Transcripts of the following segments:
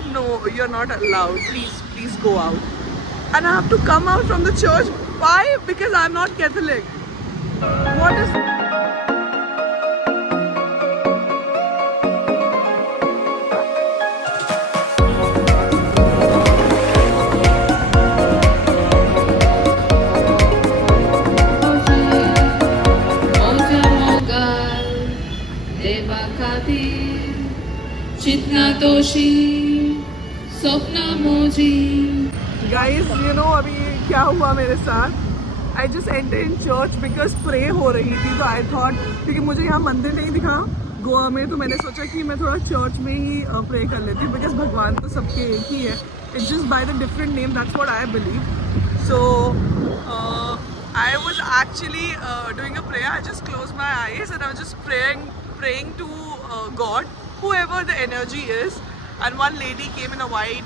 said, no, you're not allowed. Please go out. And I have to come out from the church. Why? Because I'm not Catholic. What is... Guys, you know अभी क्या हुआ मेरे साथ? I just entered in church because pray हो रही थी, तो I thought क्योंकि मुझे यहाँ मंदिर नहीं दिखा गोवा में, तो मैंने सोचा कि मैं थोड़ा चर्च में ही प्रे कर लेती हूँ, because भगवान तो सबके एक ही है. It's just by the different name, that's what I believe. So I was actually doing a prayer. I just closed my eyes and I was just praying to God, whoever the energy is. And one lady came in a white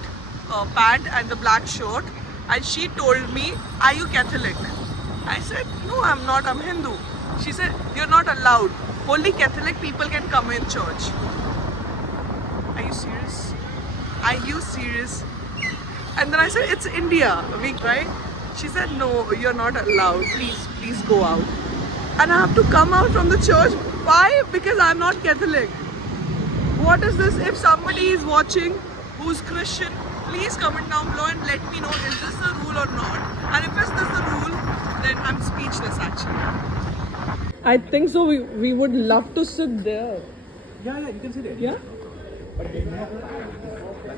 pant and the black shirt, and she told me, "Are you Catholic?" I said, "No, I'm not. I'm Hindu." She said, "You're not allowed. Only Catholic people can come in church." Are you serious? Are you serious? And then I said, "It's India, right?" She said, "No, you're not allowed. Please go out." And I have to come out from the church. Why? Because I'm not Catholic. What is this? If somebody is watching who's Christian, please comment down below and let me know, is this the rule or not? And if it's this the rule, then I'm speechless actually. I think so. We would love to sit there. Yeah, you can sit there. Yeah?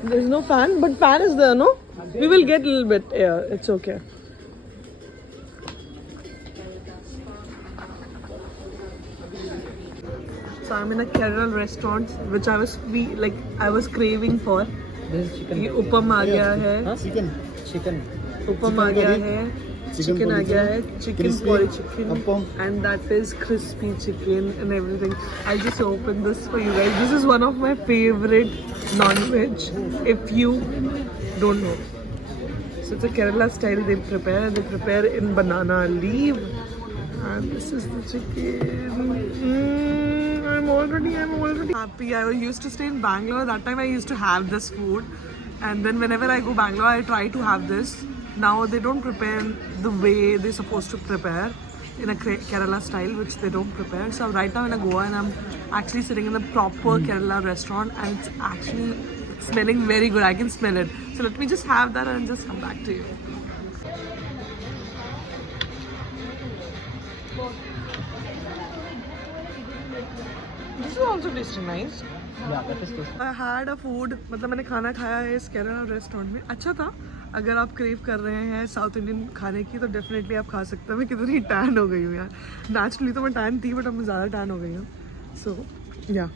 There's no fan, but fan is there, no? We will get a little bit air. It's okay. So I'm in a Kerala restaurant, which I was craving for. This is chicken. ये उपम आ गया है. Chicken. उपम आ गया है. Chicken आ गया है. Chicken curry chicken. Appam. And that is crispy chicken and everything. I'll just open this for you guys. This is one of my favorite non-veg. If you don't know. So it's a Kerala style they prepare. They prepare in banana leaf. And this is the chicken. I'm already happy. I used to stay in Bangalore. That time I used to have this food. And then whenever I go Bangalore, I try to have this. Now they don't prepare the way they're supposed to prepare in a Kerala style, which they don't prepare. So right now in a Goa and I'm actually sitting in a proper Kerala restaurant and it's actually smelling very good. I can smell it. So let me just have that and just come back to you. This is also tasting nice. Yeah, that is tasty. I had a food, मतलब मैंने खाना खाया है इस Kerala restaurant में. अच्छा था. अगर आप क्रेव कर रहे हैं साउथ इंडियन खाने की तो डेफिनेटली आप खा सकते हैं. मैं कितनी टैन हो गई हूँ यार. नेचुरली तो मैं टैन थी, बट अब मैं ज़्यादा टैन हो गई हूँ. So yeah.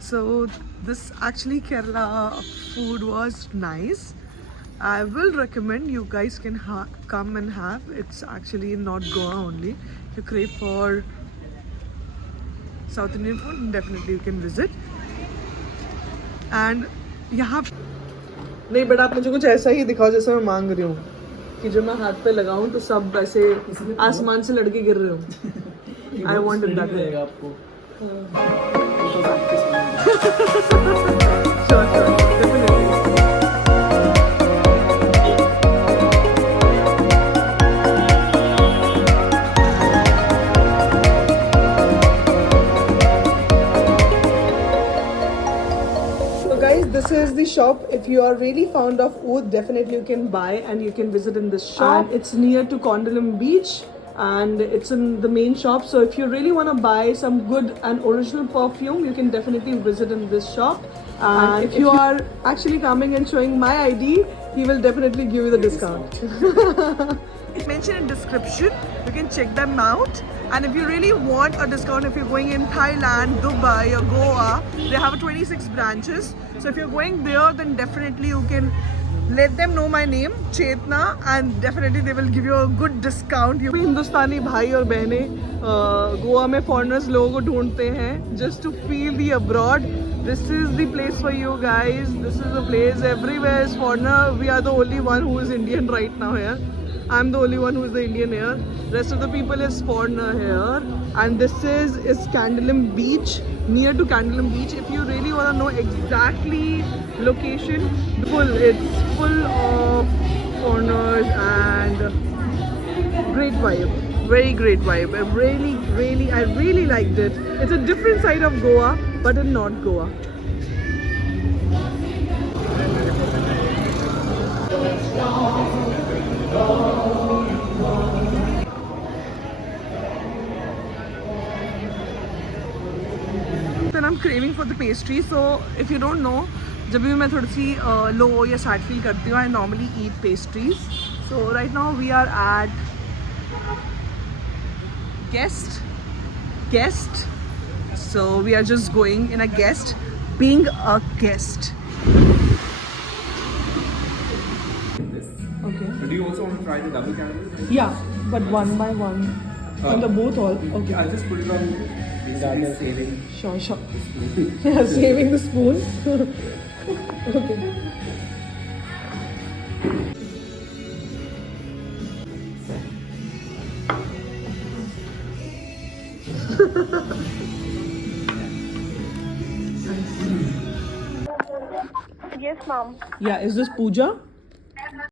So this actually Kerala food was nice. I will recommend you guys can come and have. It's actually not Goa only. If you crave for South Indian food, definitely you can visit. And यहाँ नहीं, but आप मुझे कुछ ऐसा ही दिखाओ जैसा मैं मांग रही हूँ, कि जब मैं हाथ पे लगाऊं तो सब ऐसे आसमान से लड़के गिर रहे हो. I want it that way. आपको. Sure, definitely. This is the shop. If you are really fond of oud, definitely you can buy and you can visit in this shop. And it's near to Kondalam Beach and it's in the main shop. So if you really want to buy some good and original perfume, you can definitely visit in this shop. And if you are actually coming and showing my ID, he will definitely give you the discount. It's mentioned in description. You can check them out. And if you really want a discount, if you're going in Thailand, Dubai or Goa, they have 26 branches. So if you're going there, then definitely you can let them know my name, Chetna, and definitely they will give you a good discount. You Hindustani bhai और बहनें गोवा में foreigners लोगों को ढूंढते हैं just to feel the abroad. This is the place for you guys. This is the place. Everywhere is foreigner. We are the only one who is Indian right now here. I'm the only one who is the Indian here. Rest of the people is foreigner here. And this is Candalam Beach, near to Candalam Beach. If you really want to know exactly location. It's full of corners and great vibe. Very great vibe. I really liked it. It's a different side of Goa, but in North Goa. And I'm craving for the pastry. So if you don't know, जब भी मैं थोड़ी सी low या sad feel करती हूँ, I normally eat pastries. So right now we are at guest. So we are just going in a guest, being a guest. Okay. Do you also want to try the double candle? Yeah, but one by one. On the both all. Okay. I'll just put it on Rather saving. Sure. Yeah, saving the spoon. Okay. Yes, ma'am. Yeah, is this Pooja?